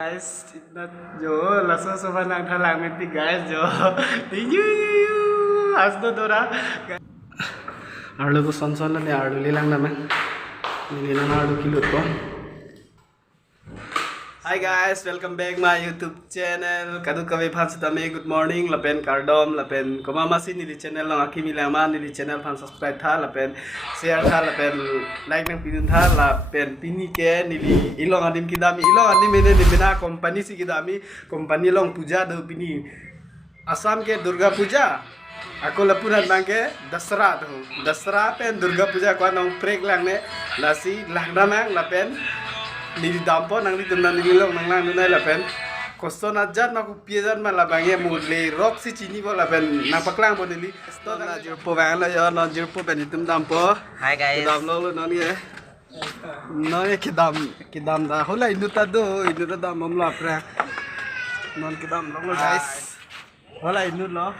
Guys, इतना जो लसो सुबह नंग थलांग में थी guys जो यू आज तो दोरा आलू को सन ले आलू ले लंग ना मैं ले ना आलू किलो तो Hi guys, welcome back my YouTube channel. Kadut kami fans tami good morning. Lapen kardom, lapen komamasi nili channel lang aki milama nili channel fan subscribe tha, lapen share tha, lapen like nang pidun tha, lapen pini ke nili ilong adim kidami ene nibina company si kidami company long puja do pini Assam ke Durga Puja. Aku lapuran bangke Dasra pen Durga Puja ko nang prek lang ne lasi langda mang lapen Nili dampo nang di tumnan nilong nang lang nunay lapen kosto najat na kupiajan man labange mudle rock si chini bo lapen napaklang bo nili sto na jirpo bang la yo non jirpo ben itum dampo Hi guys. Kidam lo non ye non ye kidam da hola inuta dam mom la pra non kidam lo guys hola inut lo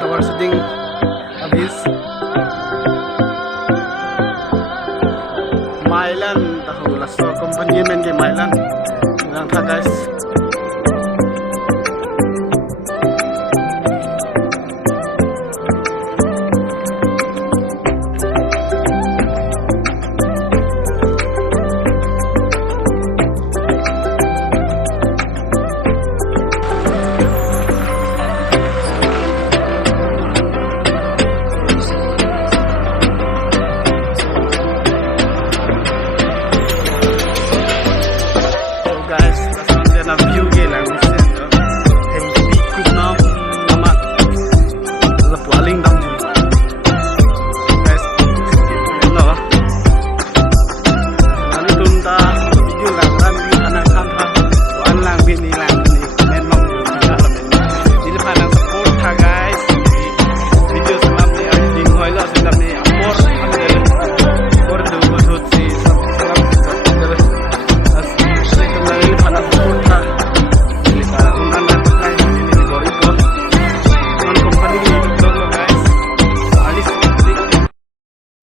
Tawar seding habis Mailan tahu laso company men ke Mailan nang tha guys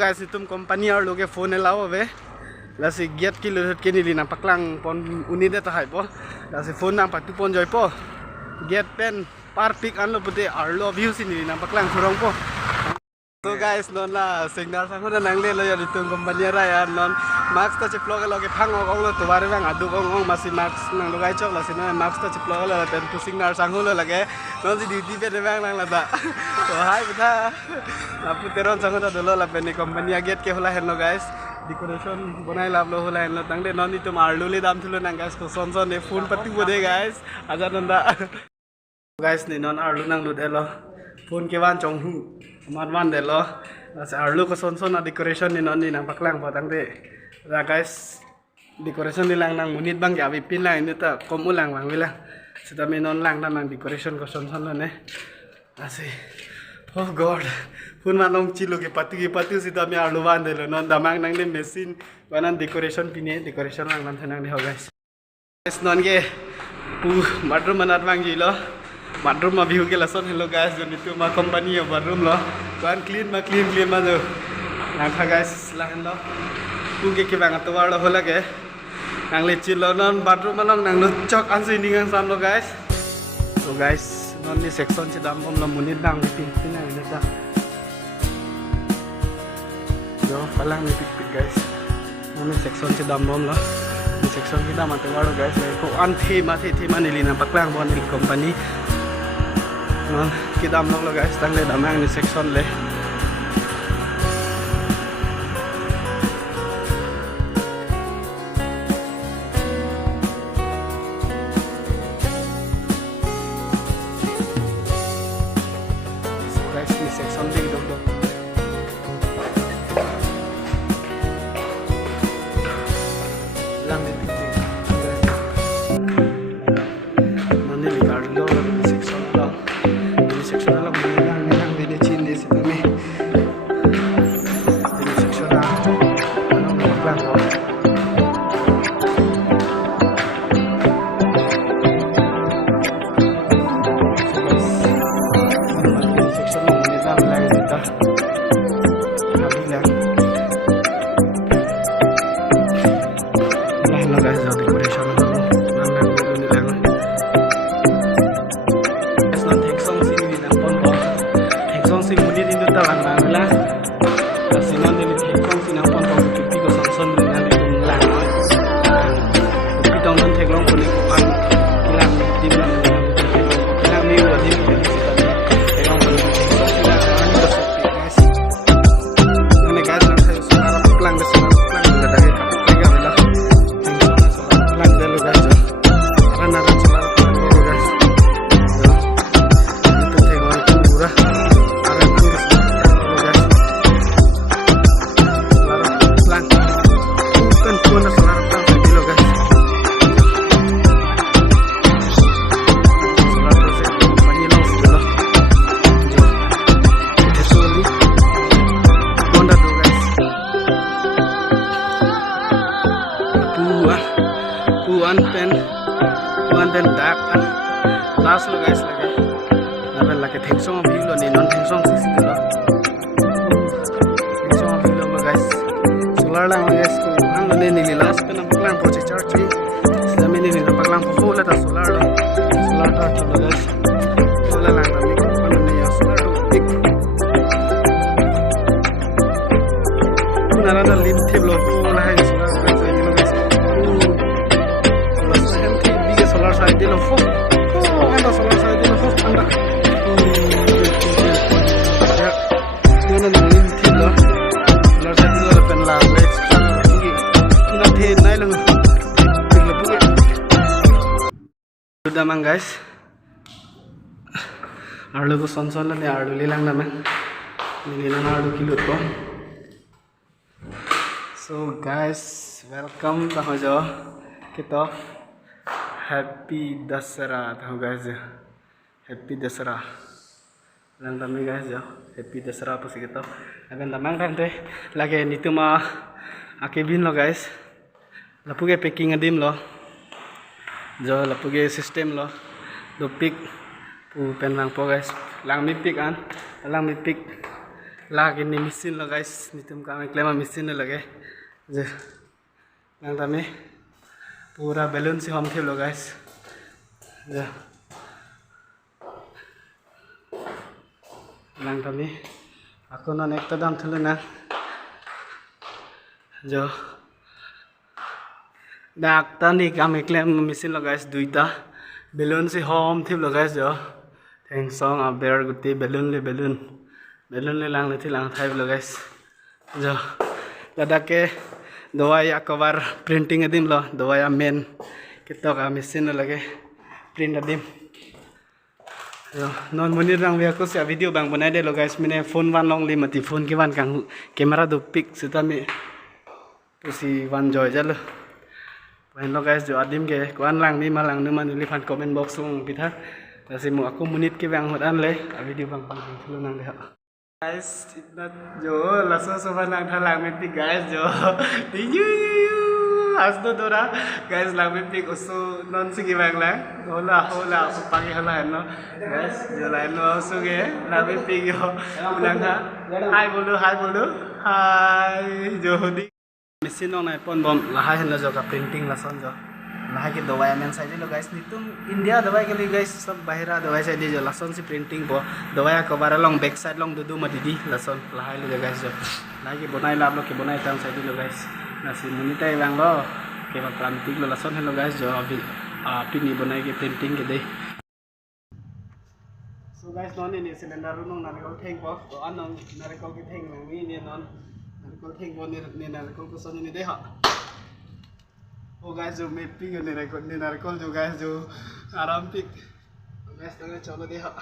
guys itum company ar loge phone lao ve lasi gate ki lut ke nili na paklang pon uni de ta hai po lasi phone nang patu pon joy po gate pen par pick an lo pute ar lo view sin nili na paklang thurong po so guys non la signal sang hoda nang le lo ya itum company ra ya non max ta chiplo ke loge phang ong lo tuwar bang adu ong masi max nang logai chok lasi na max ta chiplo la pen tu signal sang ho lo lage non si duty pe de bang nang la da so hai beta apu teron sang hoda dolo la pen ni company gate ke hola hello guys decoration banai lab lo hola hello tang de non ni tum arlu le dam thulo nang guys ko son ne phone patti bode guys aja nanda guys ni non arlu nang lut elo phone ke wan chong hu man wan de lo arlu ko son na decoration ni non ni nang paklang pa tang de ra guys decoration ni lang nang munit bang ya pin lang ni ta kom ulang bang wila sita me non lang nang decoration ko son lo ne asi oh god pun manong chilo ke patu sita me arlu wan de lo non damang nang ne machine banan decoration pine decoration lang nan thanang ni ho guys non ke bathroom manat mangi lo bathroom ma view ke lason hello guys jo nitu ma company yo bathroom lo kan clean ma jo nang tha guys lang lo ke bang atwa lo hola ke nang le chilo non bathroom malong nang lo chok ansi ningang sam lo guys so guys non ni section si dam bom lo munit nang pin na ni ta jo palang ni pik guys non ni section si dam bom lo ni section kita mate walo guys ko anthi mati thi manili na paklang bon ni company non kita am lo guys tang le damang ni section le section ding dong lang din nanti ligar lo di section lo lang din chin di situ ni di section lah ano lang ko guys jo decoration es non thek song sing ni na pon bo thek song sing muni din ta lang na la sinon ni thek song sing na pon bo ki ko sang son na ni tum lang ki tong non thek long ko ni ko an lang dim lang lang mi wa dim ni si ta thek long ko ni so sila an da so guys nane guys lang sa sara plan da sara plan da da ka puan pen dak an last lo guys lagi level lagi thek song view lo ni non thek song si lo thek song view lo guys solar lang guys ko ang lo ni last pen ang plan project charge sila mini ni paklang po la ta solar lo guys solar lang ta mi ko ano ni solar lo big nara na lim thib lo la hai solar guys ni lo guys solar side de lo fo anda solar side de lo fo anda nana na lim thib lo solar side de lo pen la lex ki ina the nai lo lo buge sudah mang guys arlo ko son la ne arlo lilang na man nilina na arlo kilo ko so guys welcome ta ho jo kita Happy Dasara tau guys ya Happy Dasara lang tami guys ya Happy Dasara apa sih kita aben tamang kan teh lagi nitu mah akibin lo guys lapuge packing adim lo jo lapuge system lo do pick pu pen lang po guys lang mi pick an lang mi pick lagi ni mesin lo guys nitum kami klema mesin lo lagi je lang tami पूरा बैलून से हम थे लोग guys lang kami ako na nekta dam thulu na jo dakta ni kami claim machine lo guys duita balloon se home thib lo guys jo theng song a bear guti balloon le lang le thi lang thai lo guys jo lada ke doaya cover printing adim lo doaya main kita ka machine lagi print adim non munir rang via ko sia video bang banai de lo guys mine phone wan long li mati phone ki wan kang camera do pic sita mi pusi wan joy jalo pain lo guys jo adim ke kwan lang mi malang nu man li fan comment box sung pitha tasi mu aku munit ke bang hodan le video bang lu nang de guys itna jo laso so nang thalang mi guys jo ti yu Has to do na. Guys, lang pick uso non sige bang lang. Hola, pagi hola no. Guys, jolai no suge. Lang pick yo. Ulang ha. Hi bolu. Hi Jodi. Mesin on iPhone bom lahai hen jo ka printing lason jo. Lahai ke dawai men sai lo guys nitum India dawai ke li guys sab bahira dawai sai di jo lason si printing bo. Dawai cover long back side long dudu ma didi lason lahai lo guys jo. Lahai ke bonai lab lo ke bonai tam sai di lo guys. Nasi munitai bang lo ke planting lo lason hello guys jo abhi pini bonai ke printing ke dei. So guys non ini cylinder nong narikol theng po to anong narikol ke theng mang ni ni non narikol theng bo ni narikol ko son ni dei ha. Oh guys jo me ping ni narikol jo guys jo aram pik guys tanga cholo dei ha.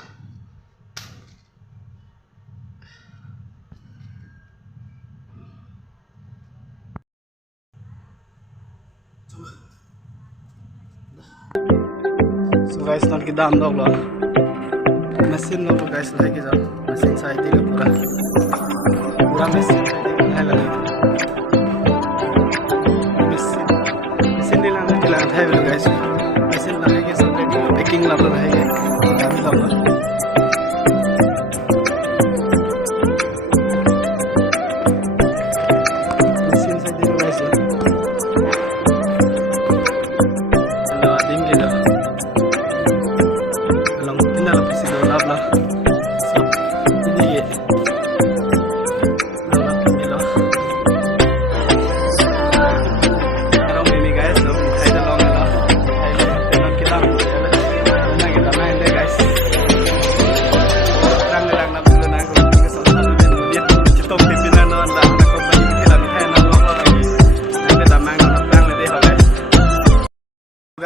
So guys non kita andok lo mesin lo guys lagi jo mesin side lo pura mesin side lo mesin ni lang dilang thai lo guys mesin lagi separate packing lo lagi kami lo mesin side lo guys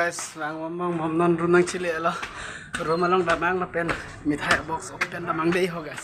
guys, mang non runang chile lo, romalong damang na pen, mithai box open damang dei ho guys.